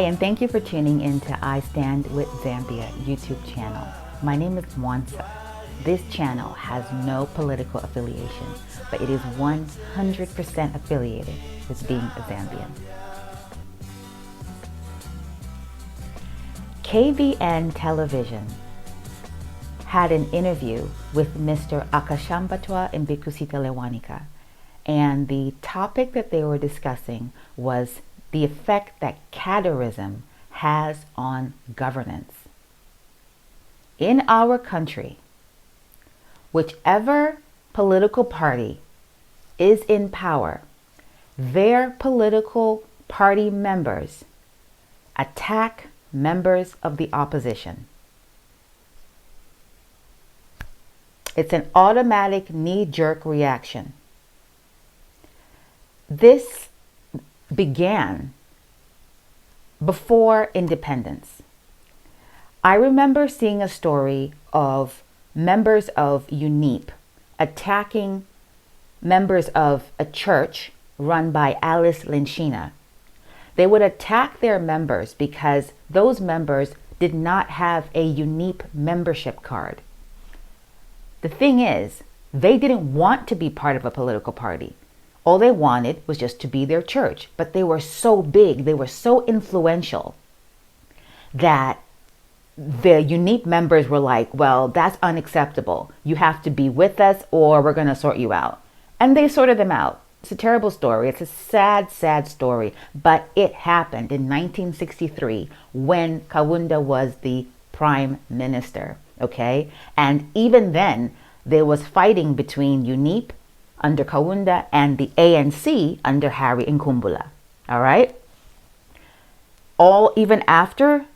Hi, and thank you for tuning in to I Stand with Zambia YouTube channel. My name is Mwansa. This channel has no political affiliation, but it is 100% affiliated with being a Zambian. KVN Television had an interview with Mr. Akashambatwa and Mbikusita Lewanika, and the topic that they were discussing was the effect that caterism has on governance. In our country, whichever political party is in power, their political party members attack members of the opposition. It's an automatic knee-jerk reaction. This began before independence. I remember seeing a story of members of UNIP attacking members of a church run by Alice Lynchina. They would attack their members because those members did not have a UNIP membership card. The thing is, they didn't want to be part of a political party. All they wanted was just to be their church. But they were so big, they were so influential that the UNIP members were like, well, that's unacceptable. You have to be with us or we're going to sort you out. And they sorted them out. It's a terrible story. It's a sad, sad story. But it happened in 1963 when Kaunda was the prime minister. Okay? And even then, there was fighting between UNIP under Kaunda and the ANC under Harry Nkumbula. All right? Even after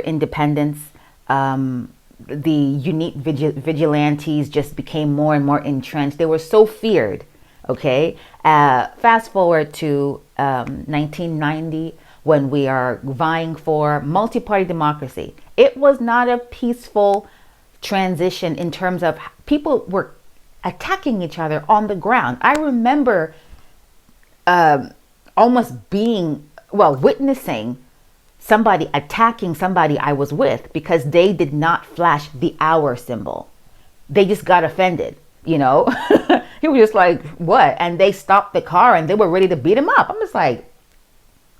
independence, the UNIP vigilantes just became more and more entrenched. They were so feared. Okay? Fast forward to 1990 when we are vying for multi-party democracy. It was not a peaceful transition in terms of people were attacking each other on the ground. I remember almost witnessing somebody attacking somebody I was with because they did not flash the hour symbol. They just got offended, you know. He was just like, what? And they stopped the car and they were ready to beat him up. I'm just like,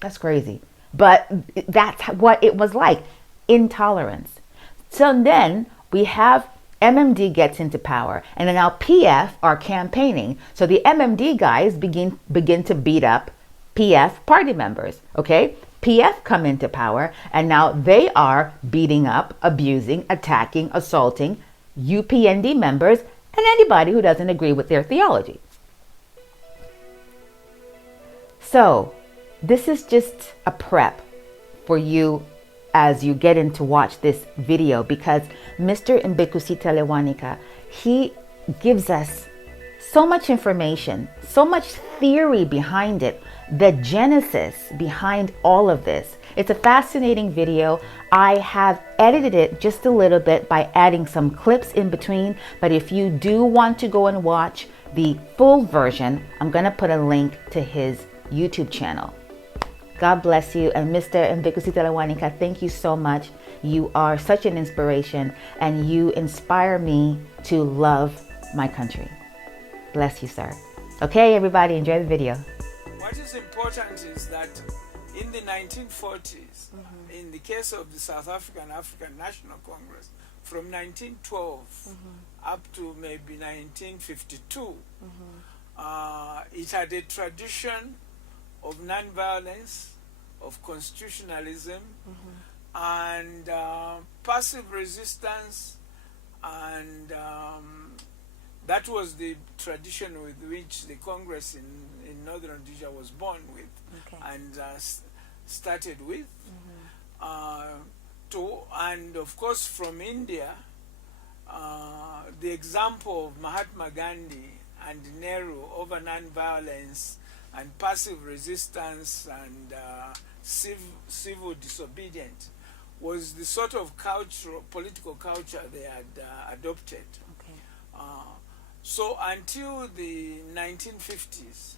that's crazy. But that's what it was like. Intolerance. So then we have MMD gets into power, and then now PF are campaigning. So the MMD guys begin to beat up PF party members. Okay, PF come into power, and now they are beating up, abusing, attacking, assaulting UPND members and anybody who doesn't agree with their theology. So this is just a prep for you as you get in to watch this video, because Mr. Mbikusita Lewanika, he gives us so much information, so much theory behind it, the genesis behind all of this. It's a fascinating video. I have edited it just a little bit by adding some clips in between, but if you do want to go and watch the full version, I'm going to put a link to his YouTube channel. God bless you. And Mr. Mbikusita Lewanika, thank you so much. You are such an inspiration and you inspire me to love my country. Bless you, sir. Okay, everybody, enjoy the video. What is important is that in the 1940s, in the case of the South African National Congress, from 1912 up to maybe 1952, it had a tradition of non-violence, of constitutionalism, and passive resistance, and that was the tradition with which the Congress in Northern Rhodesia was born with, and started with. And of course from India, the example of Mahatma Gandhi and Nehru over non-violence and passive resistance and civil disobedience was the sort of political culture they had adopted. So until the 1950s,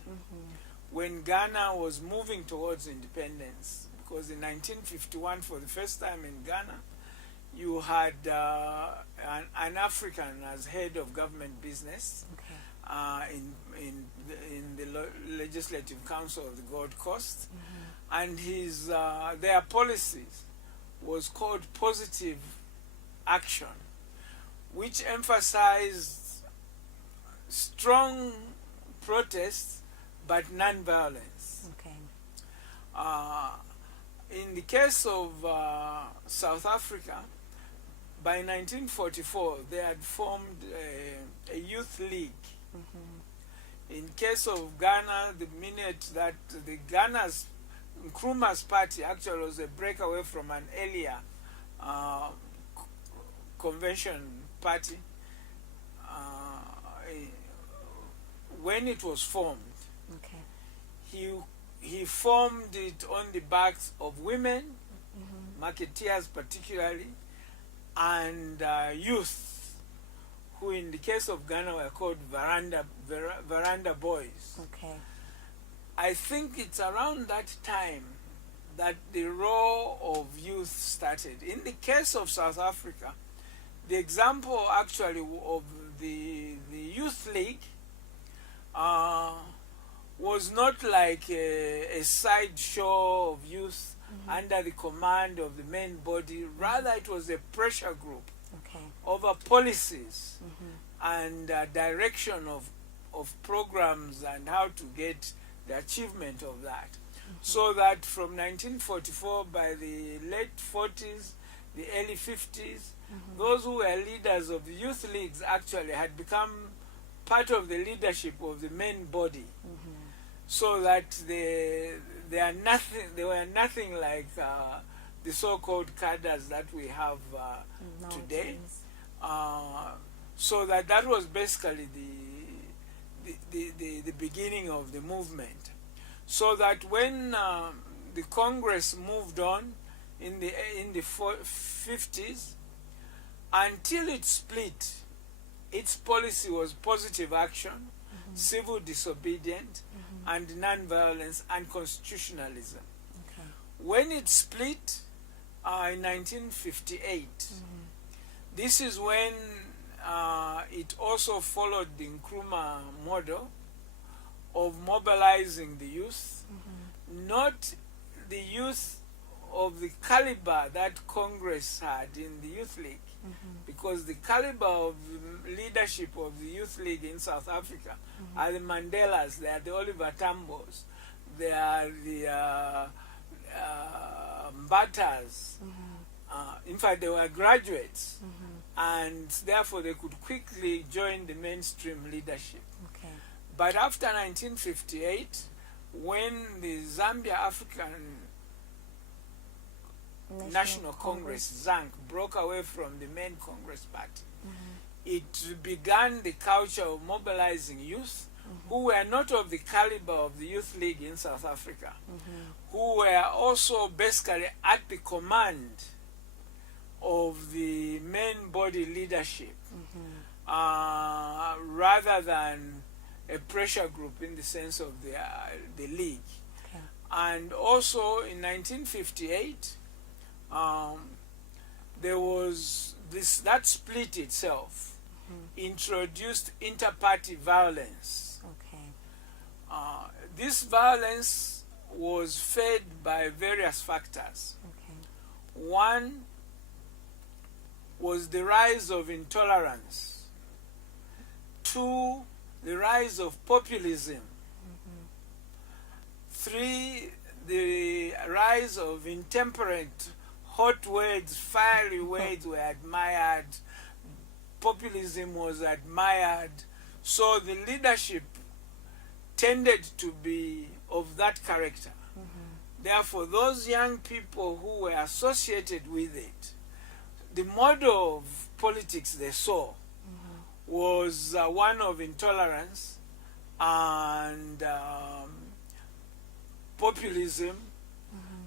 when Ghana was moving towards independence, because in 1951, for the first time in Ghana, you had an African as head of government business in the Legislative Council of the Gold Coast, and their policies was called positive action, which emphasized strong protests but non-violence. In the case of South Africa, by 1944, they had formed a youth league. In case of Ghana, the minute that the Nkrumah's party actually was a breakaway from an earlier convention party, when it was formed, he formed it on the backs of women, marketeers particularly, and youth, who in the case of Ghana were called veranda boys. I think it's around that time that the role of youth started. In the case of South Africa, the example actually of the Youth League was not like a sideshow of youth under the command of the main body. Rather, it was a pressure group over policies and direction of programs and how to get the achievement of that. So that from 1944, by the late 40s, the early 50s, those who were leaders of the youth leagues actually had become part of the leadership of the main body. So that they were nothing like the so-called cadres that we have today. So that was basically the beginning of the movement. So that when the Congress moved on in the 50s, until it split, its policy was positive action, civil disobedience, and non-violence and constitutionalism. When it split in 1958, this is when it also followed the Nkrumah model of mobilizing the youth, not the youth of the caliber that Congress had in the Youth League, because the caliber of the leadership of the Youth League in South Africa are the Mandelas, they are the Oliver Tambos, they are the Mbatas. In fact, they were graduates, and therefore they could quickly join the mainstream leadership. But after 1958, when the Zambia African National Congress, ZANC, broke away from the main Congress party, it began the culture of mobilizing youth who were not of the caliber of the Youth League in South Africa, who were also basically at the command of the main body leadership, rather than a pressure group in the sense of the league. And also in 1958, there was that split itself introduced inter-party violence. This violence was fed by various factors. One was the rise of intolerance. Two, the rise of populism. Three, the rise of intemperate, hot words, fiery words were admired. Populism was admired. So the leadership tended to be of that character. Therefore, those young people who were associated with it, the model of politics they saw was one of intolerance and populism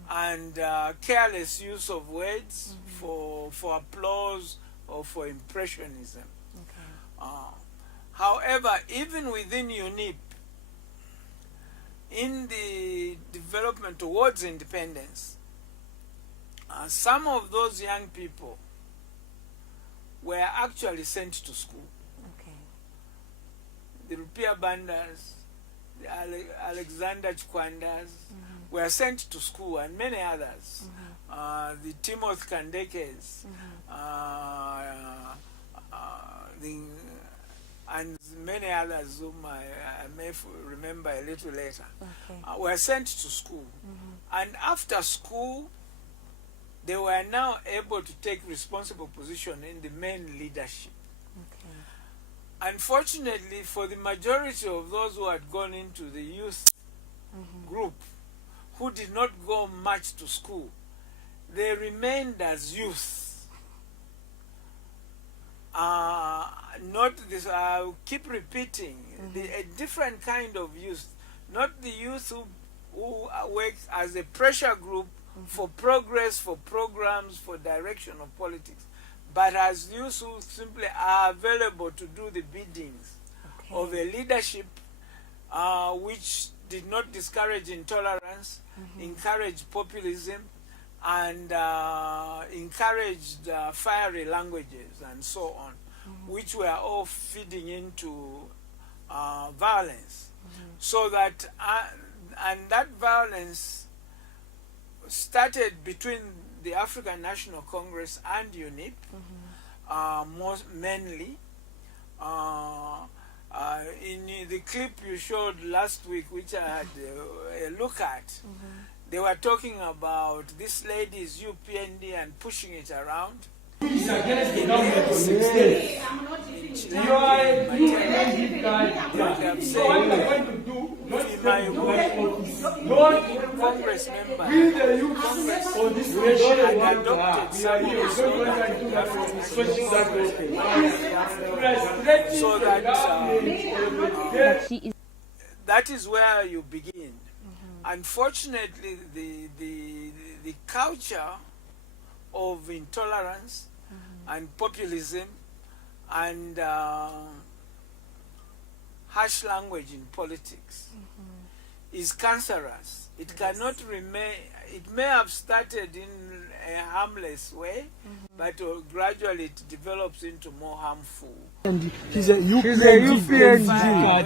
and careless use of words for applause or for impressionism. However, even within UNIP, in the development towards independence, some of those young people were actually sent to school. Okay. The Rupia Bandas, the Alexander Chikwandas were sent to school, and many others. The Timothy Kandekes, and many others whom I may remember a little later, were sent to school. And after school, they were now able to take responsible position in the main leadership. Unfortunately, for the majority of those who had gone into the youth group, who did not go much to school, they remained as youth. Not this, I'll keep repeating, a different kind of youth, not the youth who work as a pressure group for progress, for programs, for direction of politics, but as youth who simply are available to do the biddings of a leadership which did not discourage intolerance, encourage populism, and encouraged fiery languages and so on, which were all feeding into violence. So that, and that violence started between the African National Congress and UNIP, most mainly. In the clip you showed last week, which I had a look at, they were talking about this lady's UPND and pushing it around. It's against the government. You are a Congress member we the youth for this nation had adopted some so that that is where you begin. Unfortunately, the culture of intolerance and populism and harsh language in politics is cancerous. It cannot remain. It may have started in a harmless way, but gradually it develops into more harmful. And she's a UPNG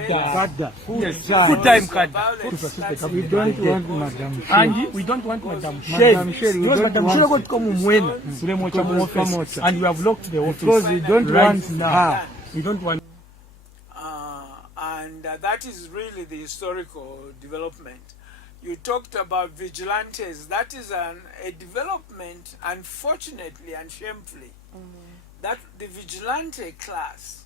cadre. Full-time cadre. We don't want Madam Angie. We don't want Madam Shell. Madam Shell got come when and we have locked the office because we don't want her. We don't want. And that is really the historical development. You talked about vigilantes. That is a development, unfortunately and shamefully, that the vigilante class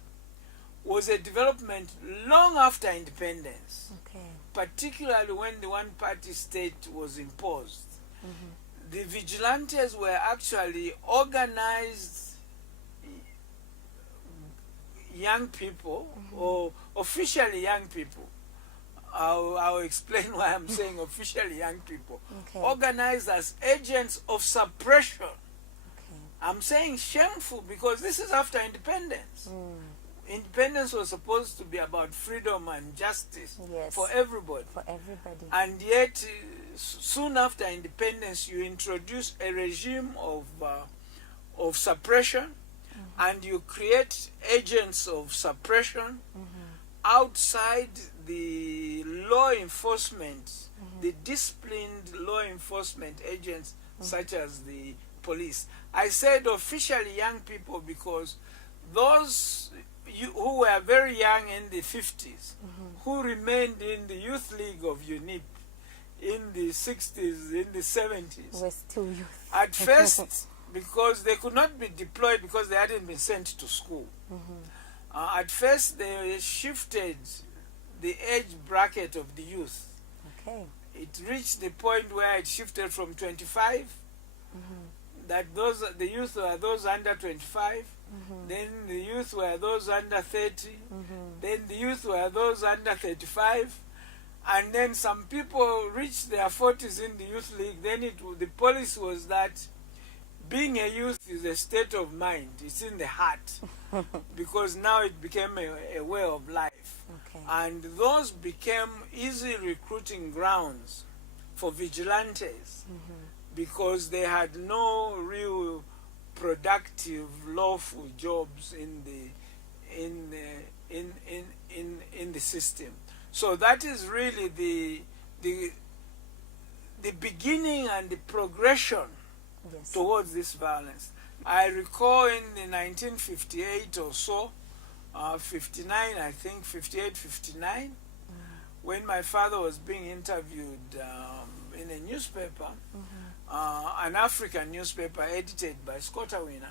was a development long after independence, particularly when the one-party state was imposed. The vigilantes were actually organized young people, or officially young people. I'll explain why I'm saying officially young people. Organized as agents of suppression. I'm saying shameful because this is after independence. Independence was supposed to be about freedom and justice for everybody. And yet, soon after independence, you introduce a regime of suppression, and you create agents of suppression outside the law enforcement, the disciplined law enforcement agents such as the police. I said officially young people because those who were very young in the 50s, who remained in the youth league of UNIP in the 60s, in the 70s, We're still youth. at first, because they could not be deployed because they hadn't been sent to school. At first, they shifted the age bracket of the youth. It reached the point where it shifted from 25, that the youth were those under 25, then the youth were those under 30, then the youth were those under 35, and then some people reached their 40s in the youth league. Then the policy was that being a youth is a state of mind. It's in the heart. Because now it became a way of life. And those became easy recruiting grounds for vigilantes. because they had no real productive, lawful jobs in the system. So that is really the beginning and the progression towards this violence. I recall in the 1958 or so, 59, I think, 58, 59, when my father was being interviewed in a newspaper, an African newspaper edited by Scottawina.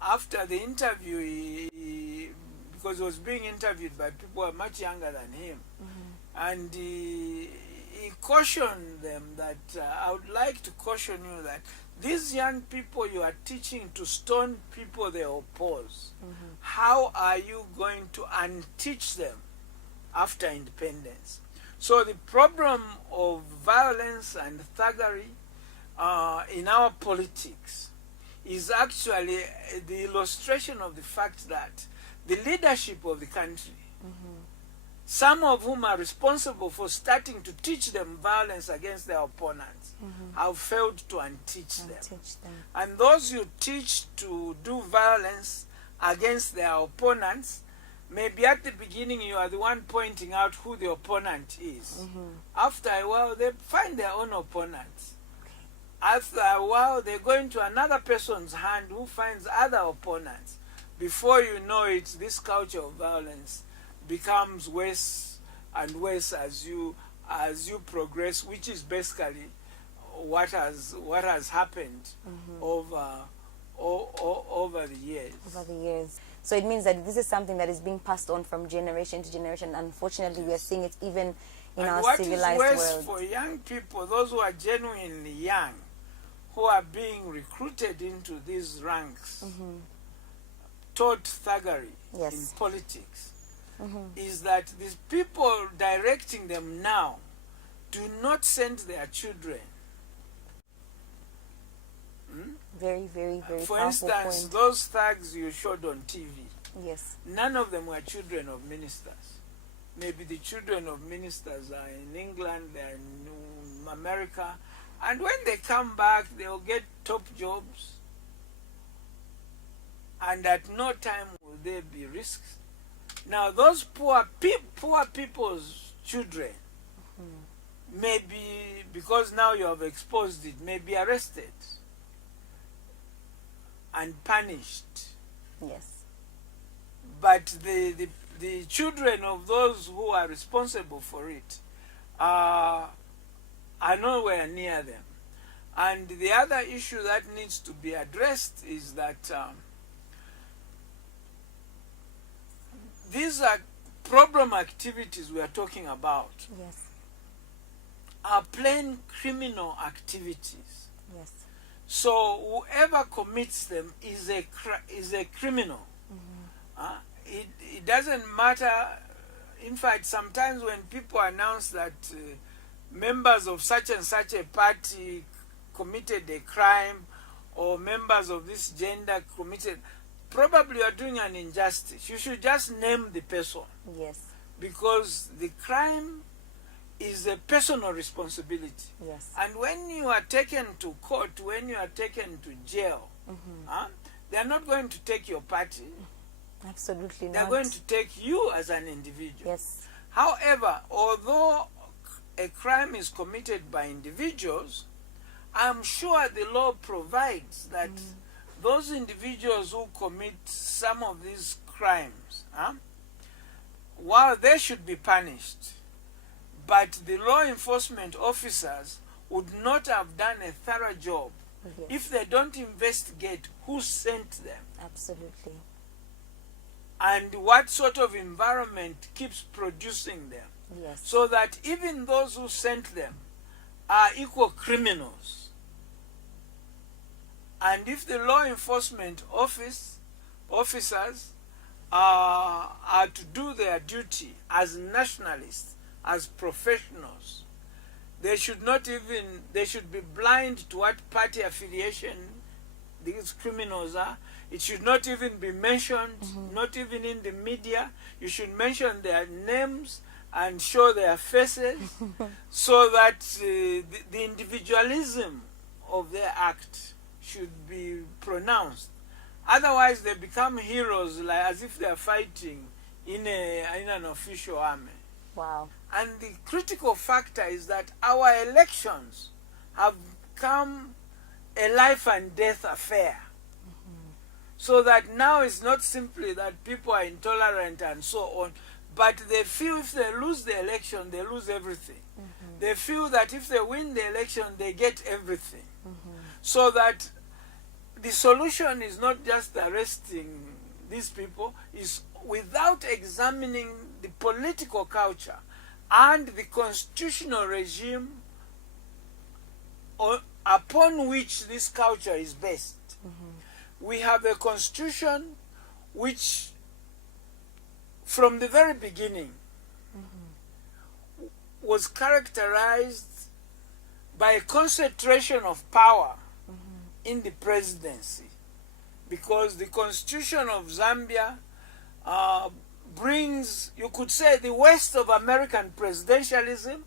After the interview, because he was being interviewed by people who are much younger than him, and he cautioned them that I would like to caution you that these young people you are teaching to stone people they oppose, how are you going to unteach them after independence? So the problem of violence and thuggery in our politics is actually the illustration of the fact that the leadership of the country, some of whom are responsible for starting to teach them violence against their opponents, have failed to unteach them. And those you teach to do violence against their opponents, maybe at the beginning you are the one pointing out who the opponent is. After a while, they find their own opponents. After a while, they go into another person's hand who finds other opponents. Before you know it, this culture of violence becomes worse and worse as you progress, which is basically what has happened over the years. Over the years. So it means that this is something that is being passed on from generation to generation. Unfortunately, we are seeing it even in our civilized world. What is worse for young people, those who are genuinely young, who are being recruited into these ranks, taught thuggery in politics, is that these people directing them now do not send their children. Very, very, very For powerful instance, point. those thugs you showed on TV, none of them were children of ministers. Maybe the children of ministers are in England, they're in America, and when they come back, they'll get top jobs, and at no time will there be risks. Now, those poor people's children, maybe because now you have exposed it, may be arrested and punished. Yes. But the children of those who are responsible for it are nowhere near them. And the other issue that needs to be addressed is that these are problem activities we are talking about. Are plain criminal activities. So whoever commits them is a criminal. It doesn't matter. In fact, sometimes when people announce that members of such and such a party committed a crime, or members of this gender committed, probably you are doing an injustice. You should just name the person. Because the crime is a personal responsibility. And when you are taken to court, when you are taken to jail, they are not going to take your party. Absolutely not. They are going to take you as an individual. However, although a crime is committed by individuals, I'm sure the law provides that those individuals who commit some of these crimes, while they should be punished, but the law enforcement officers would not have done a thorough job if they don't investigate who sent them. Absolutely. And what sort of environment keeps producing them. So that even those who sent them are equal criminals. And if the law enforcement officers are to do their duty as nationalists, as professionals, they should be blind to what party affiliation these criminals are. It should not even be mentioned, not even in the media. You should mention their names and show their faces so that the individualism of their act should be pronounced. Otherwise, they become heroes, like as if they are fighting in an official army. Wow. And the critical factor is that our elections have become a life and death affair. So that now it's not simply that people are intolerant and so on, but they feel if they lose the election, they lose everything. They feel that if they win the election, they get everything. So that the solution is not just arresting these people, is without examining the political culture and the constitutional regime upon which this culture is based. We have a constitution which, from the very beginning, was characterized by a concentration of power in the presidency, because the constitution of Zambia brings, you could say, the West of American presidentialism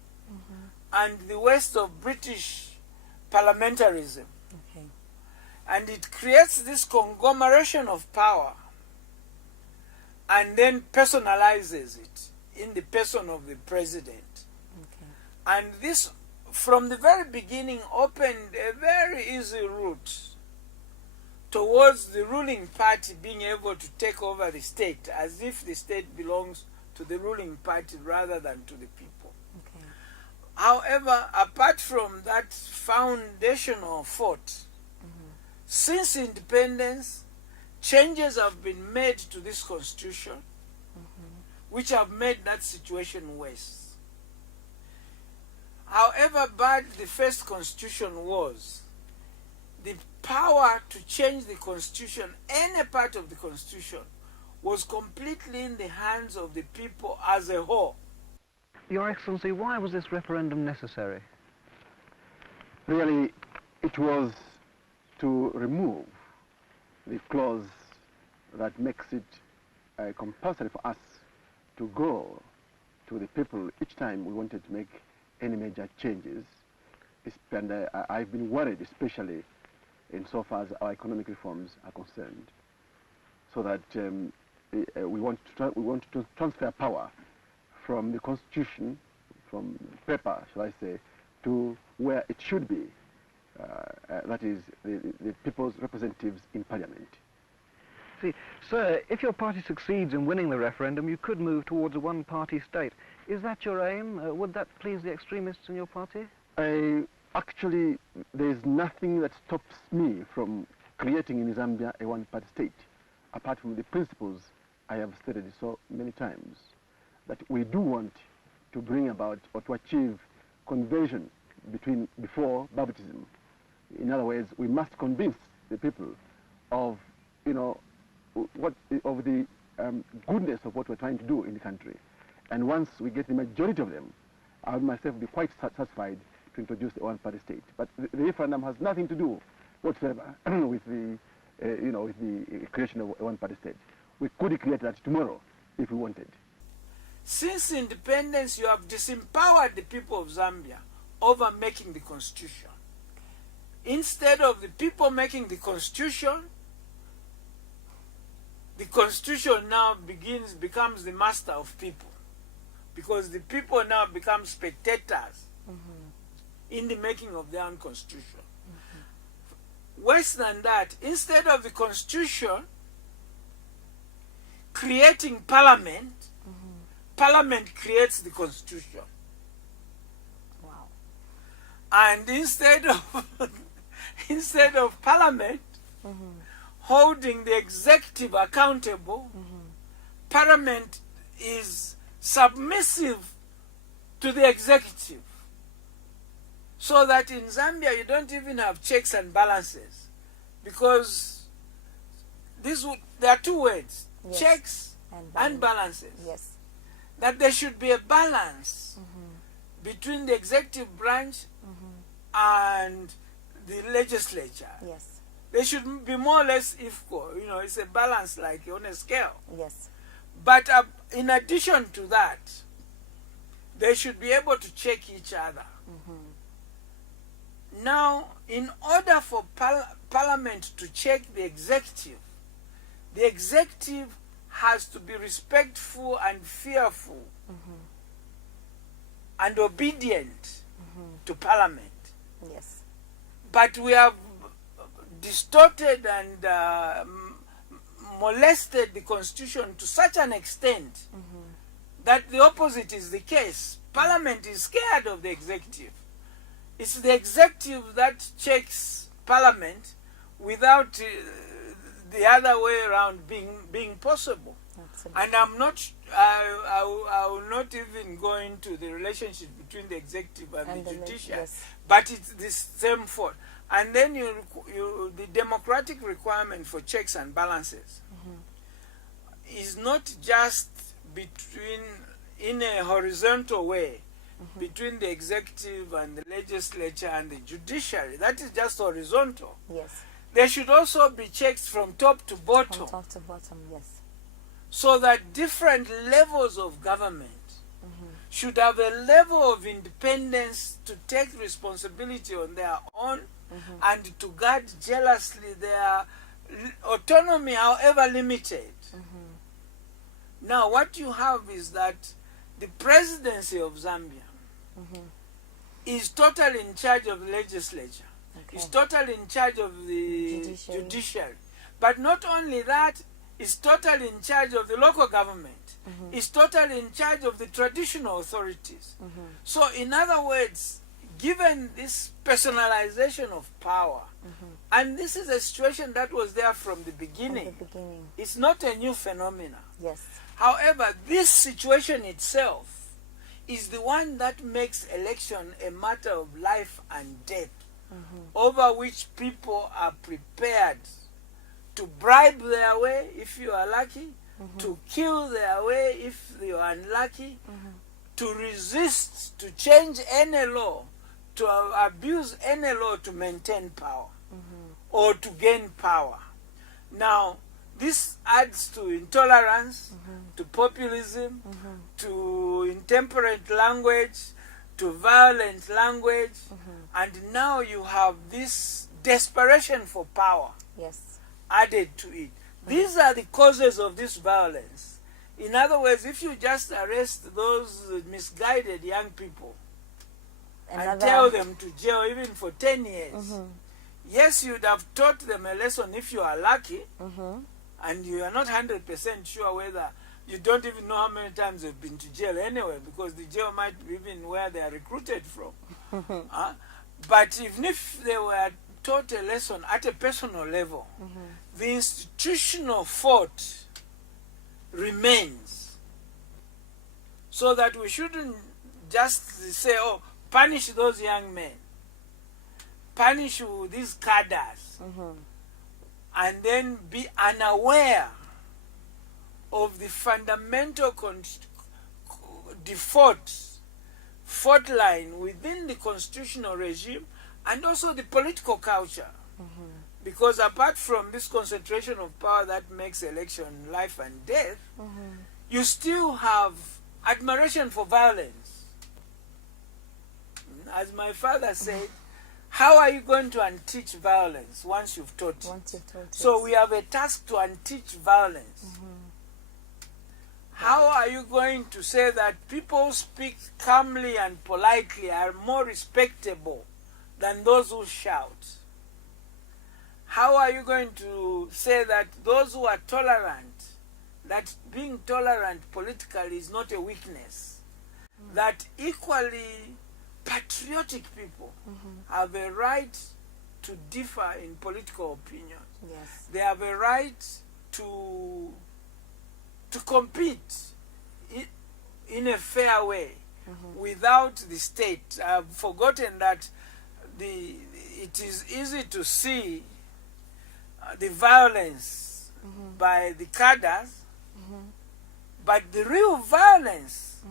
and the West of British parliamentarism. Okay. And it creates this conglomeration of power and then personalizes it in the person of the president. Okay. And this, from the very beginning, opened a very easy route towards the ruling party being able to take over the state, as if the state belongs to the ruling party rather than to the people. Okay. However, apart from that foundational fault, since independence, changes have been made to this constitution, which have made that situation worse. However bad the first constitution was, the power to change the constitution, any part of the constitution, was completely in the hands of the people as a whole. Your Excellency, why was this referendum necessary? Really, it was to remove the clause that makes it compulsory for us to go to the people each time we wanted to make any major changes. And I've been worried, especially insofar as our economic reforms are concerned, so that we want to transfer power from the Constitution, from paper, shall I say, to where it should be. That is, the people's representatives in Parliament. See, sir, if your party succeeds in winning the referendum, you could move towards a one-party state. Is that your aim? Would that please the extremists in your party? Actually, there is nothing that stops me from creating in Zambia a one-party state, apart from the principles I have stated so many times, that we do want to bring about or to achieve conversion before baptism. In other words, we must convince the people of, of the goodness of what we're trying to do in the country. And once we get the majority of them, I would myself be quite satisfied to introduce the one-party state. But the referendum has nothing to do whatsoever with the, with the creation of a one-party state. We could create that tomorrow if we wanted. Since independence, you have disempowered the people of Zambia over making the constitution. Instead of the people making the constitution now becomes the master of people, because the people now become spectators in the making of their own constitution. Worse than that, instead of the constitution creating parliament, parliament creates the constitution. Wow. And instead of parliament holding the executive accountable, parliament is submissive to the executive. So that in Zambia you don't even have checks and balances, because there are two words, Yes. checks and balances. Yes. That there should be a balance between the executive branch and the legislature. Yes. They should be more or less equal. It's a balance like on a scale. Yes. But in addition to that, they should be able to check each other. Now, in order for Parliament to check the executive has to be respectful and fearful and obedient to Parliament. Yes. But we have distorted and molested the Constitution to such an extent that the opposite is the case. Parliament is scared of the executive. It's the executive that checks Parliament without the other way around being possible. Absolutely. And I'm not, I will not even go into the relationship between the executive and the judiciary, yes. but it's the same fault. And then the democratic requirement for checks and balances is not just in a horizontal way between the executive and the legislature and the judiciary. That is just horizontal. Yes. There should also be checks from top to bottom. From top to bottom, yes. So that different levels of government should have a level of independence to take responsibility on their own and to guard jealously their autonomy, however limited. Now, what you have is that the presidency of Zambia is totally in charge of the legislature, is totally in charge of the judiciary. But not only that, is totally in charge of the local government, is totally in charge of the traditional authorities. So in other words, given this personalization of power, and this is a situation that was there from the beginning, it's not a new phenomenon. Yes. However, this situation itself is the one that makes election a matter of life and death, over which people are prepared to bribe their way if you are lucky, to kill their way if you are unlucky, to resist, to change any law, to abuse any law to maintain power or to gain power. Now, this adds to intolerance, to populism, to intemperate language, to violent language, and now you have this desperation for power added to it. These are the causes of this violence. In other words, if you just arrest those misguided young people and tell them to jail even for 10 years, yes, you'd have taught them a lesson if you are lucky, and you are not 100% sure whether, you don't even know how many times they've been to jail anyway, because the jail might be even where they are recruited from. But even if they were taught a lesson at a personal level, the institutional fault remains. So that we shouldn't just say, oh, punish those young men, punish these cadres, and then be unaware of the fundamental fault line within the constitutional regime and also the political culture. Because apart from this concentration of power that makes election life and death, you still have admiration for violence. As my father said, how are you going to unteach violence once you've taught it? So we have a task to unteach violence. How are you going to say that people who speak calmly and politely are more respectable than those who shout? How are you going to say that those who are tolerant, that being tolerant politically is not a weakness? That equally patriotic people have a right to differ in political opinions. Yes. They have a right to compete in a fair way without the state. I've forgotten that it is easy to see the violence by the cadres, but the real violence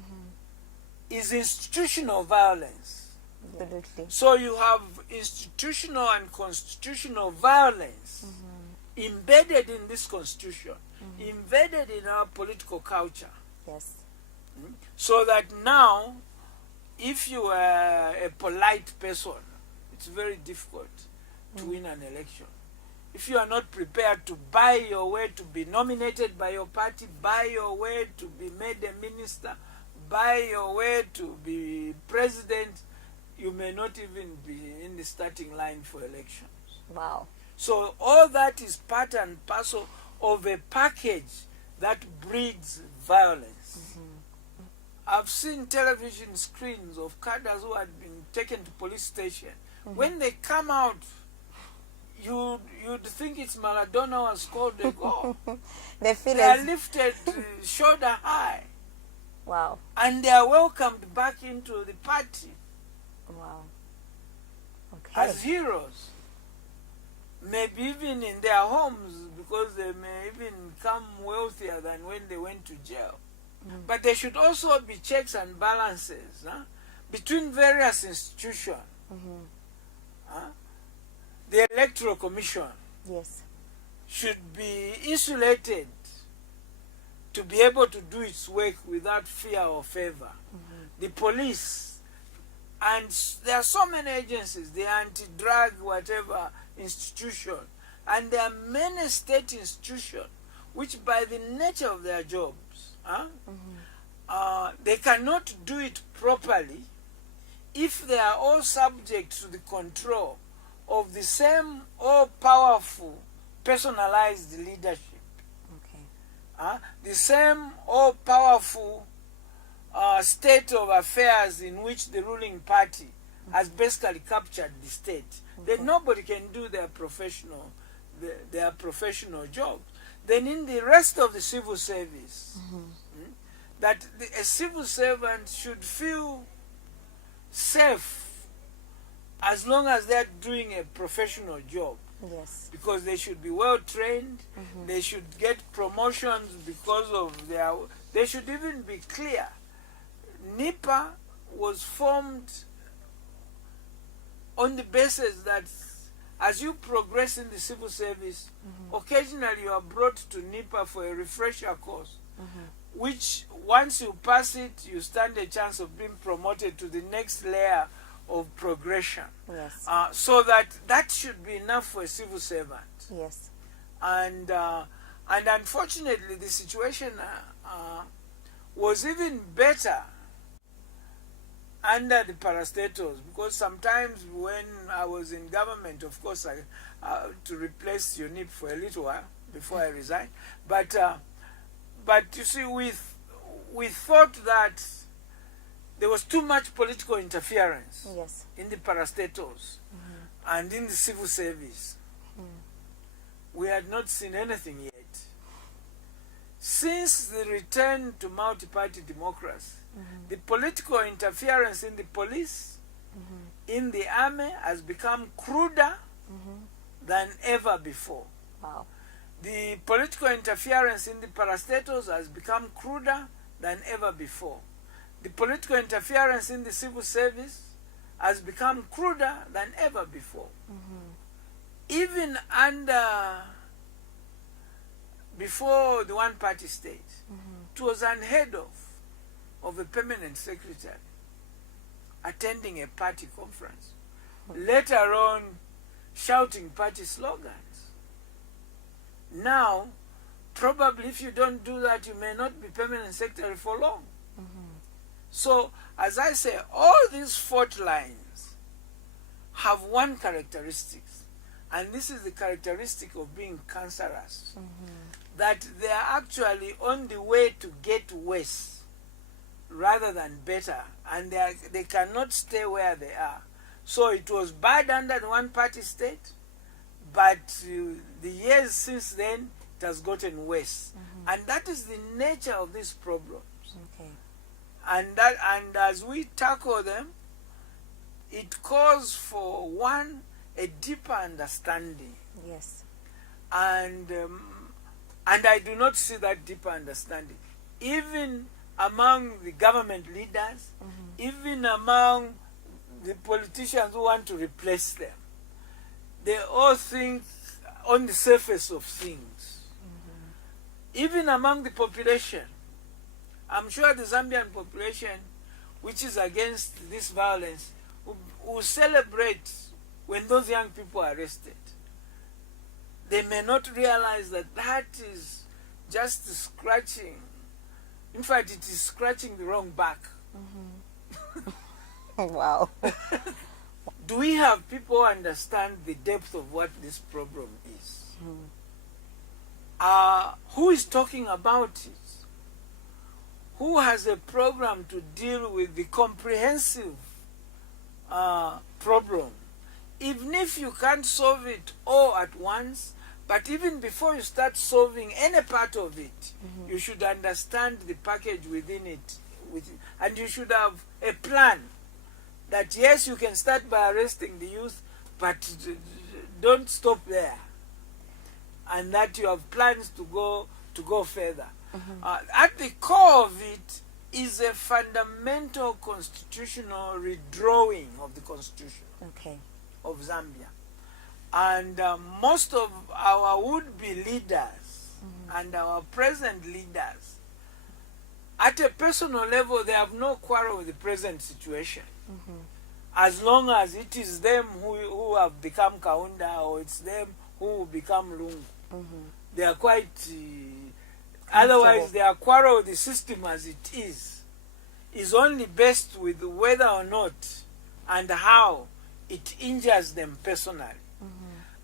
is institutional violence. Absolutely. So you have institutional and constitutional violence embedded in this constitution, embedded in our political culture. Yes. So that now, if you are a polite person, it's very difficult to win an election. If you are not prepared to buy your way to be nominated by your party, buy your way to be made a minister, buy your way to be president, you may not even be in the starting line for elections. Wow. So all that is part and parcel of a package that breeds violence. I've seen television screens of cadres who had been taken to police station. When they come out, you'd think it's Maradona was scored a goal. They feel They are as... lifted shoulder high. Wow. And they are welcomed back into the party Wow. Okay. as heroes. Maybe even in their homes, because they may even become wealthier than when they went to jail. But there should also be checks and balances between various institutions. The Electoral Commission Yes. should be insulated to be able to do its work without fear or favor. The police, and there are so many agencies, the anti-drug whatever institution, and there are many state institutions which by the nature of their jobs, they cannot do it properly if they are all subject to the control of the same all-powerful personalized leadership. Okay. The same all-powerful state of affairs in which the ruling party has basically captured the state. Then nobody can do their professional job. Then in the rest of the civil service, that a civil servant should feel safe as long as they're doing a professional job. Yes. Because they should be well trained, they should get promotions because of their... They should even be clear. NIPA was formed on the basis that as you progress in the civil service, occasionally you are brought to NIPA for a refresher course, which once you pass it, you stand a chance of being promoted to the next layer of progression. Yes. So that should be enough for a civil servant. Yes. And unfortunately, the situation was even better under the parastatals, because sometimes when I was in government, of course, I to replace UNIP for a little while before I resigned. But you see, we thought that there was too much political interference Yes. in the parastatals and in the civil service. We had not seen anything yet. Since the return to multi-party democracy, the political interference in the police, in the army, has become cruder than ever before. Wow. The political interference in the parastatals has become cruder than ever before. The political interference in the civil service has become cruder than ever before. Even before the one-party state, it was unheard of a permanent secretary attending a party conference, let alone shouting party slogans. Now, probably if you don't do that, you may not be permanent secretary for long. So, as I say, all these fault lines have one characteristic, and this is the characteristic of being cancerous, that they are actually on the way to get worse rather than better, and they cannot stay where they are. So it was bad under the one-party state, but the years since then, it has gotten worse. And that is the nature of these problems. Okay. And as we tackle them, it calls for one, a deeper understanding. Yes. And I do not see that deeper understanding, even among the government leaders, even among the politicians who want to replace them. They all think on the surface of things. Even among the population, I'm sure the Zambian population, which is against this violence, will celebrate when those young people are arrested, they may not realize that that is just scratching. In fact, it is scratching the wrong back. Wow. Do we have people who understand the depth of what this problem is? Who is talking about it? Who has a program to deal with the comprehensive problem? Even if you can't solve it all at once, but even before you start solving any part of it, you should understand the package within it. And you should have a plan that, yes, you can start by arresting the youth, but don't stop there. And that you have plans to go further. At the core of it is a fundamental constitutional redrawing of the constitution of Zambia. And most of our would-be leaders and our present leaders, at a personal level, they have no quarrel with the present situation. As long as it is them who have become Kaunda, or it's them who will become Lungu. They are quite... otherwise, their quarrel with the system as it is only based with whether or not and how it injures them personally.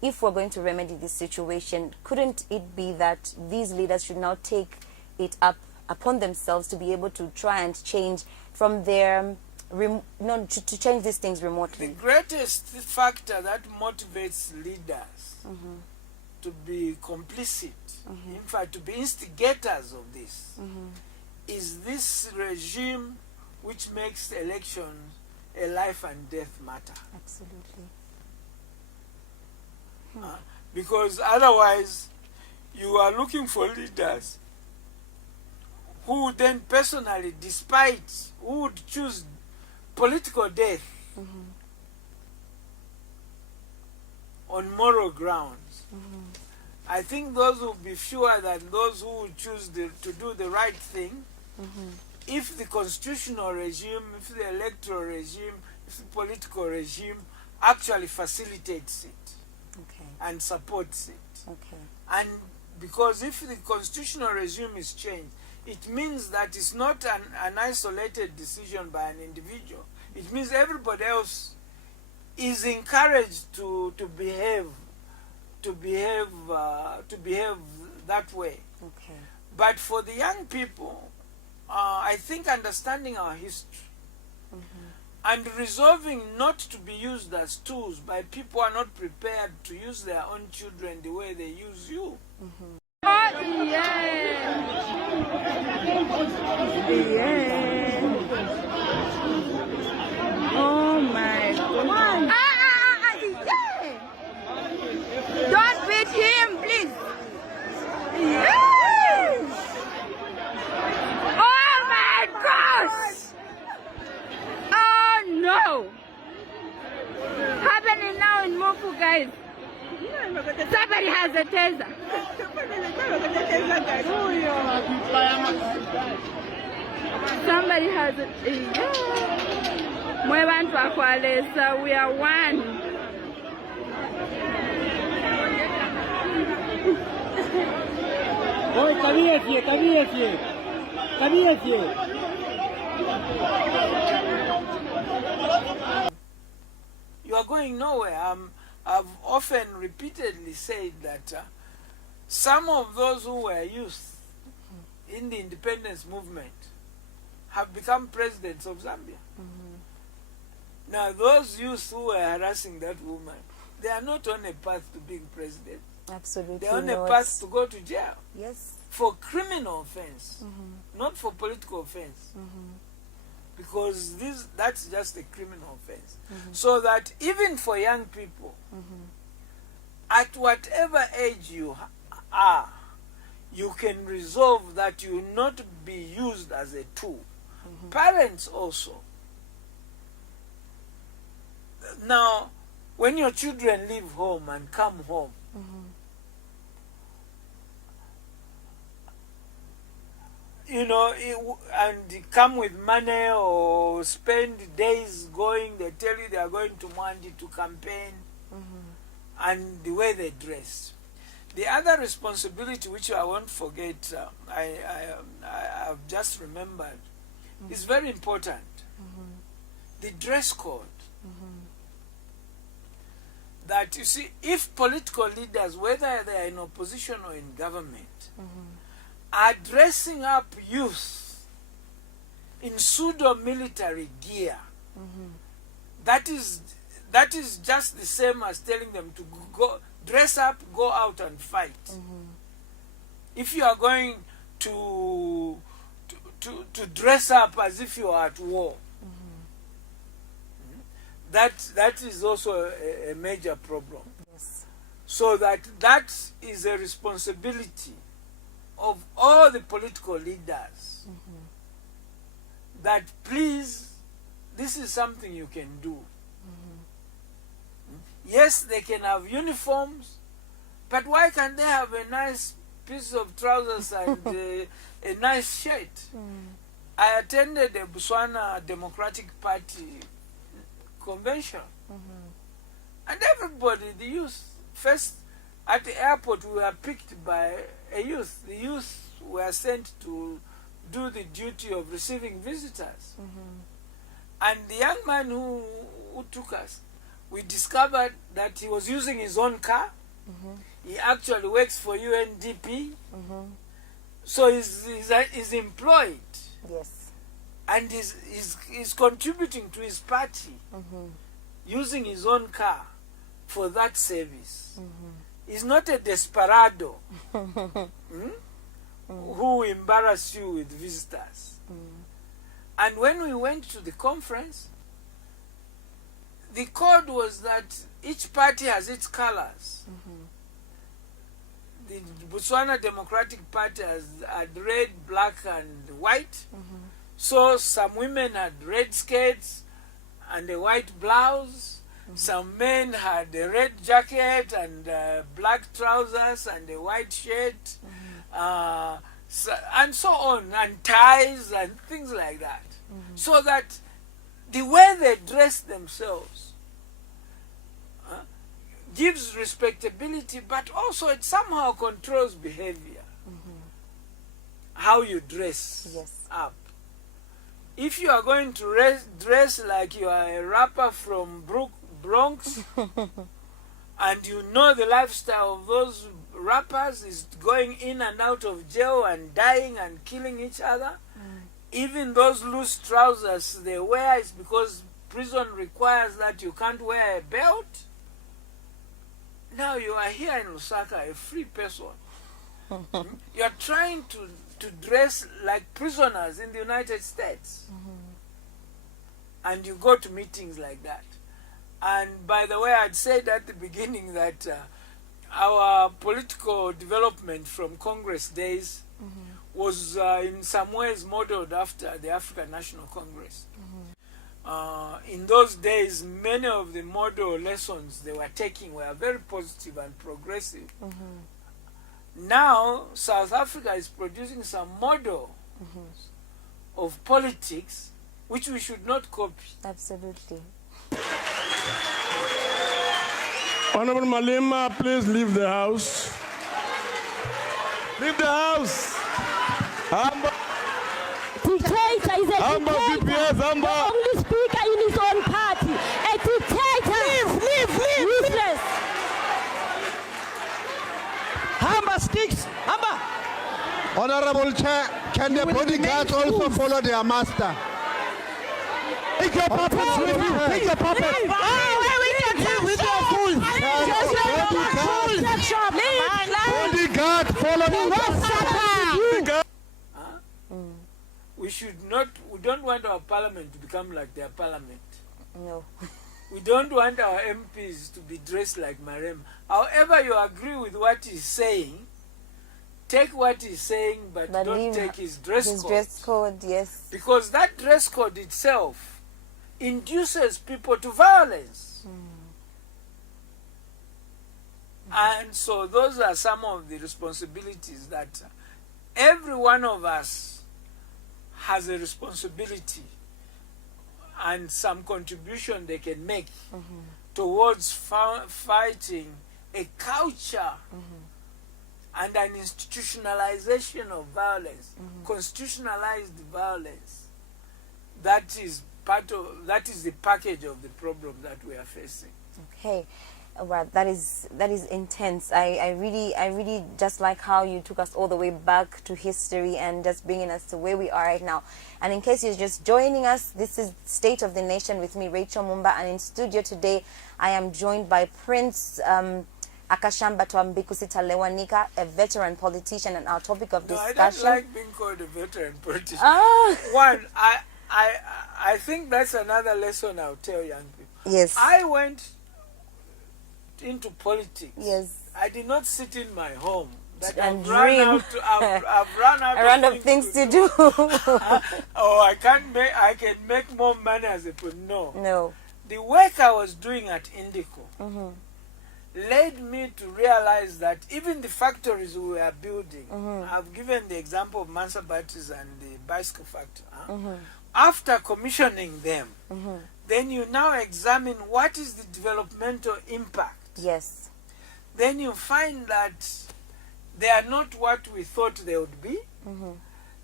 If we're going to remedy this situation, couldn't it be that these leaders should now take it upon themselves to be able to try and change from their... to change these things remotely? The greatest factor that motivates leaders to be complicit, in fact, to be instigators of this, is this regime which makes elections a life and death matter. Absolutely. Because otherwise, you are looking for leaders who then personally, who would choose political death on moral grounds. I think those will be fewer than those who will choose to do the right thing if the constitutional regime, if the electoral regime, if the political regime actually facilitates it and supports it. And because if the constitutional regime is changed, it means that it's not an isolated decision by an individual. It means everybody else is encouraged to behave that way. But for the young people, I think understanding our history and resolving not to be used as tools by people who are not prepared to use their own children the way they use you. Oh my God. Don't beat him, please. Oh my gosh. Oh no. Happening now in Mofu, guys. Somebody has a taser. Somebody has a we are one. You are going nowhere. I've often repeatedly said that some of those who were youth in the independence movement have become presidents of Zambia. Now, those youth who were harassing that woman, they are not on a path to being president. Absolutely. They are on a path to go to jail. Yes. For criminal offense, not for political offense. Because that's just a criminal offense. So that even for young people, at whatever age you are, you can resolve that you will not be used as a tool. Parents also. Now, when your children leave home and come home, you know, and come with money or spend days going, they tell you they are going to Mwandi to campaign. and the way they dress. The other responsibility, which I won't forget, I've just remembered, is very important. The dress code. That, you see, if political leaders, whether they are in opposition or in government, are dressing up youth in pseudo-military gear, that is just the same as telling them to go dress up, go out and fight. If you are going to dress up as if you are at war, that is also a major problem. Yes. So that is a responsibility of all the political leaders. That please, this is something you can do. Yes, they can have uniforms, but why can't they have a nice piece of trousers and a nice shirt? I attended the Botswana Democratic Party convention, and everybody, the youth, first at the airport we were picked by a youth. The youth were sent to do the duty of receiving visitors. And the young man who took us, we discovered that he was using his own car. He actually works for UNDP. So he's employed. Yes. And he's contributing to his party using his own car for that service. He's not a desperado who embarrass you with visitors. And when we went to the conference, the code was that each party has its colors. The Botswana Democratic Party had red, black, and white. So some women had red skirts and a white blouse. Some men had a red jacket and black trousers and a white shirt, and so on, and ties and things like that. So that the way they dress themselves gives respectability, but also it somehow controls behavior. How you dress up. If you are going to dress like you are a rapper from Bronx, and you know the lifestyle of those rappers is going in and out of jail and dying and killing each other, even those loose trousers they wear is because prison requires that you can't wear a belt. Now you are here in Lusaka, a free person. You are trying to dress like prisoners in the United States. And you go to meetings like that. And by the way, I'd said at the beginning that our political development from Congress days was in some ways modeled after the African National Congress. In those days, many of the model lessons they were taking were very positive and progressive. Now, South Africa is producing some model of politics which we should not copy. Absolutely. Honorable Malema, please leave the house. Leave the house. Dictator is a dictator. The only speaker in his own party. A dictator. Leave. Useless. Hamba sticks. Hamba. Honorable Chair, can the bodyguards also follow their master? Take your puppets with you. Take your puppets. With your fools. Bodyguard, follow the master. We don't want our parliament to become like their parliament. No. We don't want our MPs to be dressed like Marem. However you agree with what he's saying, take what he's saying, but don't take his dress code. His dress code, yes. Because that dress code itself induces people to violence. And so those are some of the responsibilities that every one of us has a responsibility and some contribution they can make towards fighting a culture and an institutionalization of violence, constitutionalized violence. That is the package of the problem that we are facing. Okay. Well, that is intense. I really just like how you took us all the way back to history and just bringing us to where we are right now. And in case you're just joining us, this is State of the Nation with me, Rachel Mumba, and in studio today I am joined by Prince Akashambatwa Mbikusita Lewanika, a veteran politician, and our topic of discussion. I don't like being called a veteran politician. One, I think that's another lesson I'll tell young people. Yes. I went into politics. Yes. I did not sit in my home. That And I've run dream. I've run out of things to do. Oh, I can make more money as a no. No. The work I was doing at Indico led me to realize that even the factories we were building, I've given the example of Mansa batteries and the bicycle factory. After commissioning them, then you now examine what is the developmental impact. Yes. Then you find that they are not what we thought they would be.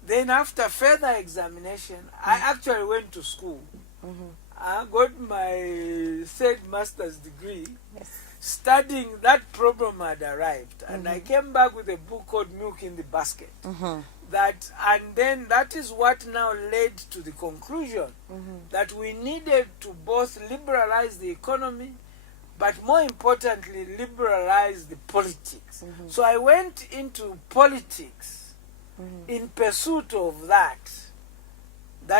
Then after further examination, I actually went to school. I got my third master's degree. Yes. Studying that problem had arrived. And I came back with a book called Milk in the Basket. And then that is what now led to the conclusion that we needed to both liberalize the economy, but more importantly, liberalize the politics. So I went into politics in pursuit of that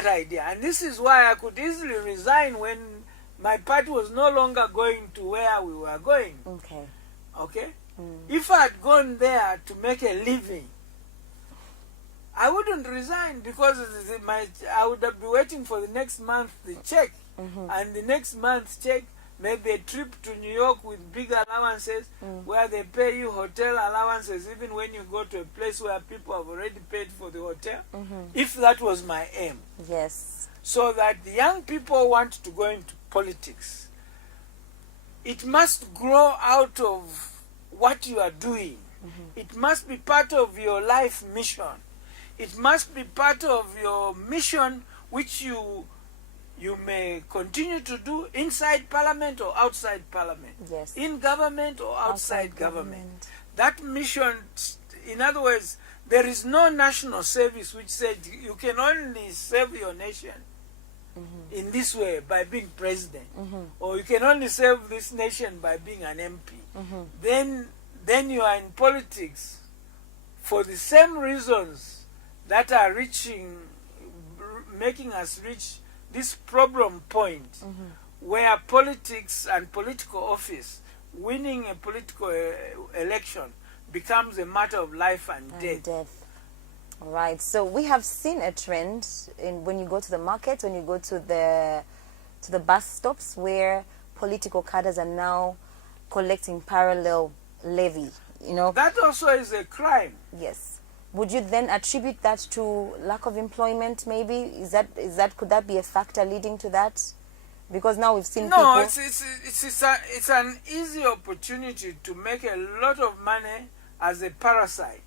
idea. And this is why I could easily resign when my party was no longer going to where we were going. Okay. Okay? If I had gone there to make a living, I wouldn't resign, because I would have been waiting for the next month the check, and the next month's check, maybe a trip to New York with big allowances, where they pay you hotel allowances even when you go to a place where people have already paid for the hotel, if that was my aim. Yes. So that the young people want to go into politics, it must grow out of what you are doing. It must be part of your life mission. It must be part of your mission, which you may continue to do inside Parliament or outside Parliament. Yes. In government or outside government. That mission, in other words, there is no national service which said you can only serve your nation in this way by being president, or you can only serve this nation by being an MP. Then you are in politics for the same reasons that are making us reach this problem point where politics and political office, winning a political election, becomes a matter of life and death. All right. So we have seen a trend in when you go to the market, when you go to the bus stops, where political cadres are now collecting parallel levy. You know, that also is a crime. Yes. Would you then attribute that to lack of employment? Maybe could that be a factor leading to that? Because now we've seen people. No, it's an easy opportunity to make a lot of money as a parasite,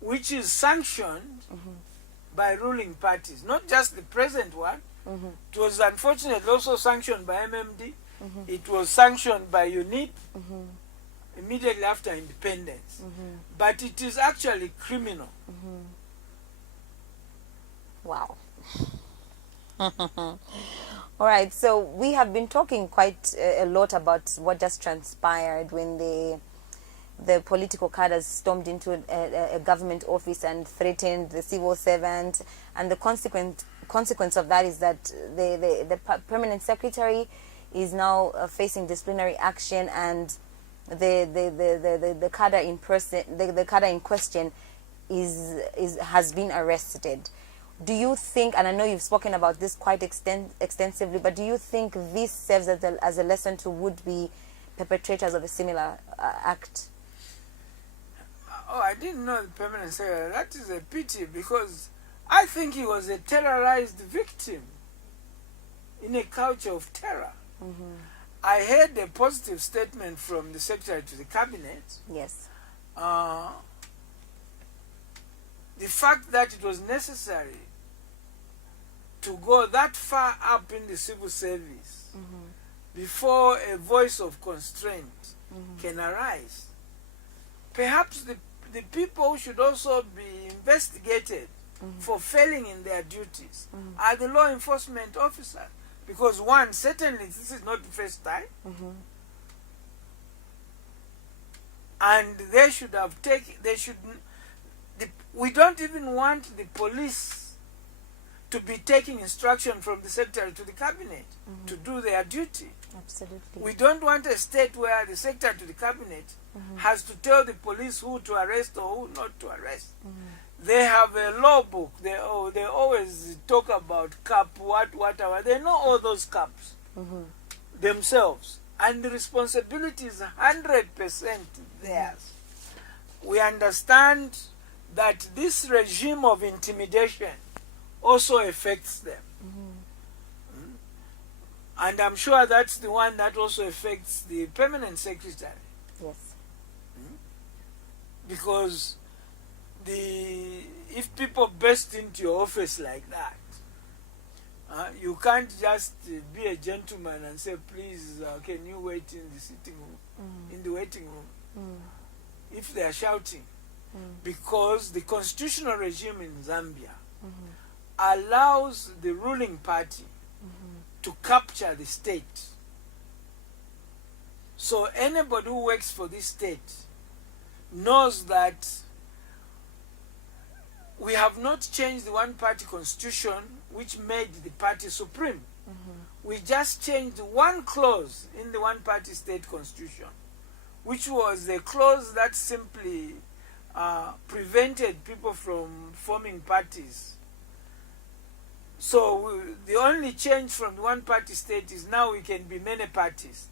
which is sanctioned by ruling parties, not just the present one. It was unfortunately also sanctioned by MMD. It was sanctioned by UNIP. Immediately after independence. But it is actually criminal. Wow. All right, so we have been talking quite a lot about what just transpired when the political cadres stormed into a government office and threatened the civil servant, and the consequence of that is that the permanent secretary is now facing disciplinary action, and the cadre in person, the cadre in question has been arrested. Do you think, and I know you've spoken about this quite extensively, but do you think this serves as a lesson to would-be perpetrators of a similar act? Oh, I didn't know the permanent secretary. That is a pity, because I think he was a terrorized victim in a culture of terror. I heard a positive statement from the Secretary to the Cabinet. Yes. The fact that it was necessary to go that far up in the civil service before a voice of constraint can arise. Perhaps the people should also be investigated for failing in their duties are the law enforcement officers. Because one, certainly this is not the first time. And they should have taken, we don't even want the police to be taking instruction from the Secretary to the Cabinet to do their duty. Absolutely. We don't want a state where the Secretary to the Cabinet has to tell the police who to arrest or who not to arrest. They have a law book. They always talk about cap, whatever. They know all those caps themselves. And the responsibility is 100% theirs. We understand that this regime of intimidation also affects them. And I'm sure that's the one that also affects the permanent secretary. Yes. Because if people burst into your office like that, you can't just be a gentleman and say, please, can you wait in the sitting room, in the waiting room, if they are shouting. Because the constitutional regime in Zambia allows the ruling party to capture the state. So anybody who works for this state knows that we have not changed the one-party constitution which made the party supreme. We just changed one clause in the one-party state constitution, which was the clause that simply prevented people from forming parties. So the only change from the one-party state is now we can be many parties.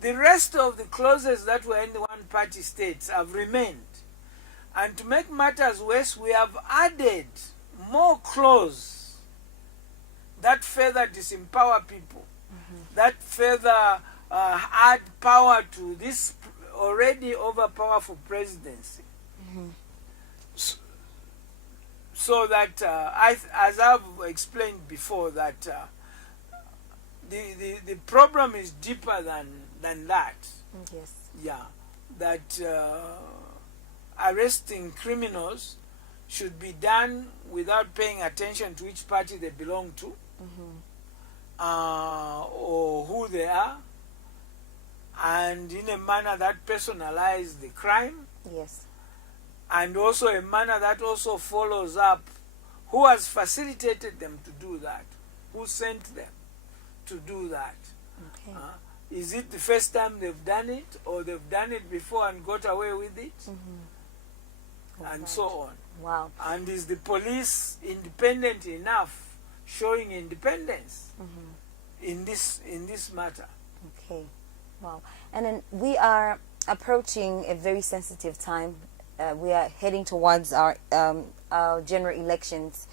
The rest of the clauses that were in the one-party states have remained. And to make matters worse, we have added more clauses that further disempower people, that further add power to this already overpowerful presidency. So that, as I've explained before, that the problem is deeper than that. Yes. Yeah, that arresting criminals should be done without paying attention to which party they belong to, or who they are, and in a manner that personalizes the crime. Yes. And also a manner that also follows up who has facilitated them to do that, who sent them to do that. Okay. Is it the first time they've done it, or they've done it before and got away with it, and so on. Wow. And is the police independent enough, showing independence in this matter? Okay. Wow. And then we are approaching a very sensitive time. We are heading towards our general elections,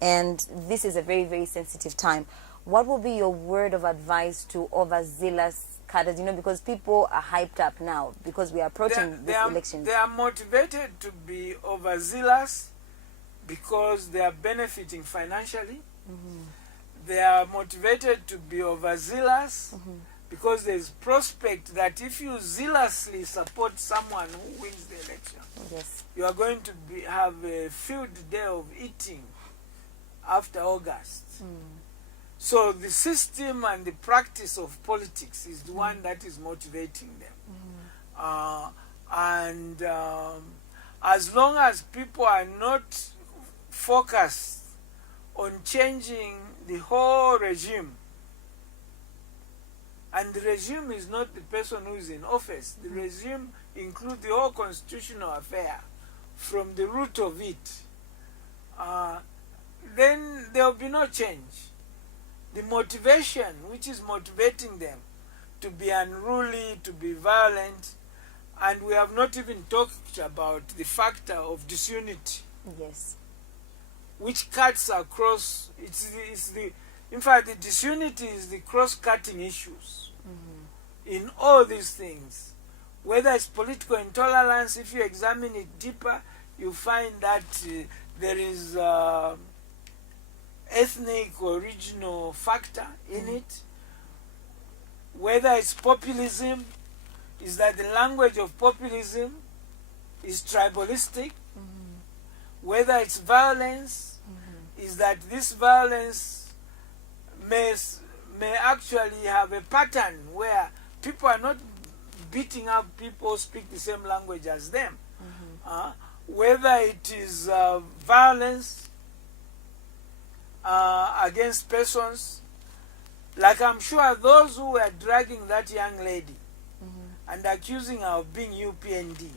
and this is a very, very sensitive time. What will be your word of advice to overzealous cadres? You know, because people are hyped up now because we are approaching this election. They are motivated to be overzealous because they are benefiting financially. They are motivated to be overzealous because there is prospect that if you zealously support someone who wins the election, you are going to have a field day of eating after August. So the system and the practice of politics is the one that is motivating them. And as long as people are not focused on changing the whole regime, and the regime is not the person who is in office, the regime includes the whole constitutional affair from the root of it, then there will be no change. The motivation which is motivating them to be unruly, to be violent, and we have not even talked about the factor of disunity. Yes. Which cuts across, in fact, the disunity is the cross-cutting issues in all these things. Whether it's political intolerance, if you examine it deeper, you find that there is ethnic or regional factor in it. Whether it's populism, is that the language of populism is tribalistic. Whether it's violence, is that this violence may actually have a pattern where people are not beating up people who speak the same language as them. Whether it is violence against persons, like I'm sure those who were dragging that young lady and accusing her of being UPND.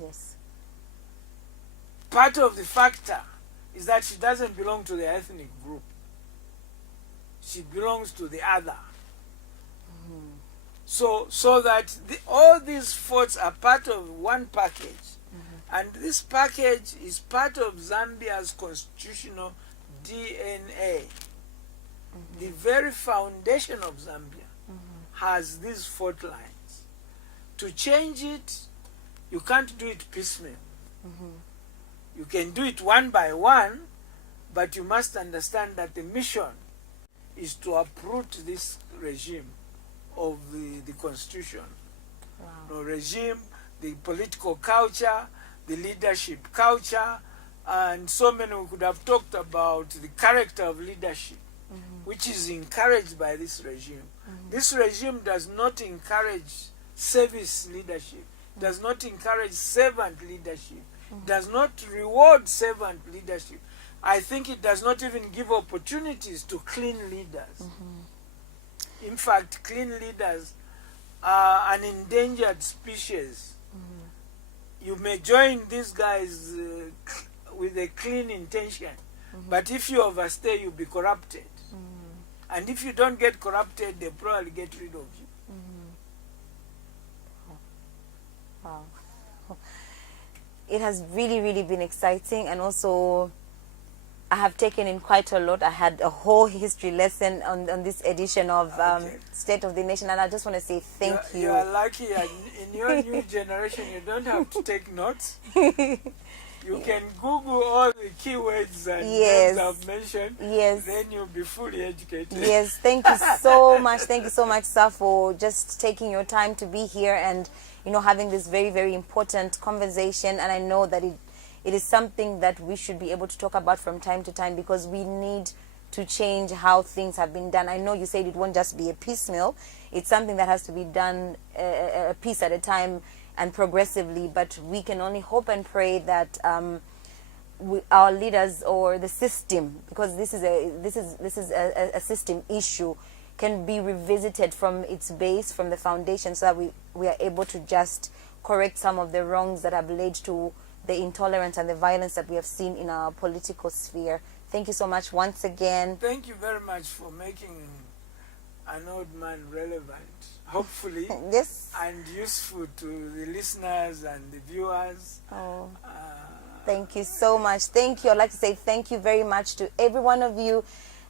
Yes. Part of the factor is that she doesn't belong to the ethnic group. She belongs to the other. So that all these faults are part of one package. And this package is part of Zambia's constitutional DNA. The very foundation of Zambia has these fault lines. To change it, you can't do it piecemeal. You can do it one by one, but you must understand that the mission is to uproot this regime of the constitution. The regime, the political culture, the leadership culture, and so many we could have talked about the character of leadership, which is encouraged by this regime. This regime does not encourage service leadership, does not encourage servant leadership, does not reward servant leadership. I think it does not even give opportunities to clean leaders. In fact, clean leaders are an endangered species. You may join these guys with a clean intention, but if you overstay, you'll be corrupted. And if you don't get corrupted, they probably get rid of you. Wow. It has really, really been exciting, and also I have taken in quite a lot. I had a whole history lesson on this edition of State of the Nation, and I just want to say thank you. You are lucky. In your new generation, you don't have to take notes. You can Google all the keywords and names I've mentioned. Then you'll be fully educated. Yes, thank you so much. Thank you so much, sir, for just taking your time to be here and, you know, having this very, very important conversation. And I know that it is something that we should be able to talk about from time to time, because we need to change how things have been done. I know you said it won't just be a piecemeal. It's something that has to be done a piece at a time and progressively, but we can only hope and pray that our leaders or the system, because this is a system issue, can be revisited from its base, from the foundation, so that we are able to just correct some of the wrongs that have led to the intolerance and the violence that we have seen in our political sphere. Thank you so much once again. Thank you very much for making an old man relevant, hopefully, and useful to the listeners and the viewers. Thank you so much. Thank you. I'd like to say thank you very much to every one of you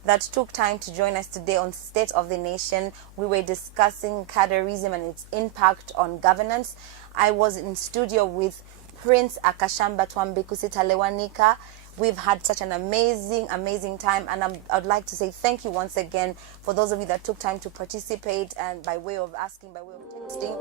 that took time to join us today on State of the Nation. We were discussing cadreism and its impact on governance. I was in studio with Prince Akashambatwa Mbikusita Lewanika. We've had such an amazing, amazing time, and I'd like to say thank you once again for those of you that took time to participate, and by way of asking, by way of texting.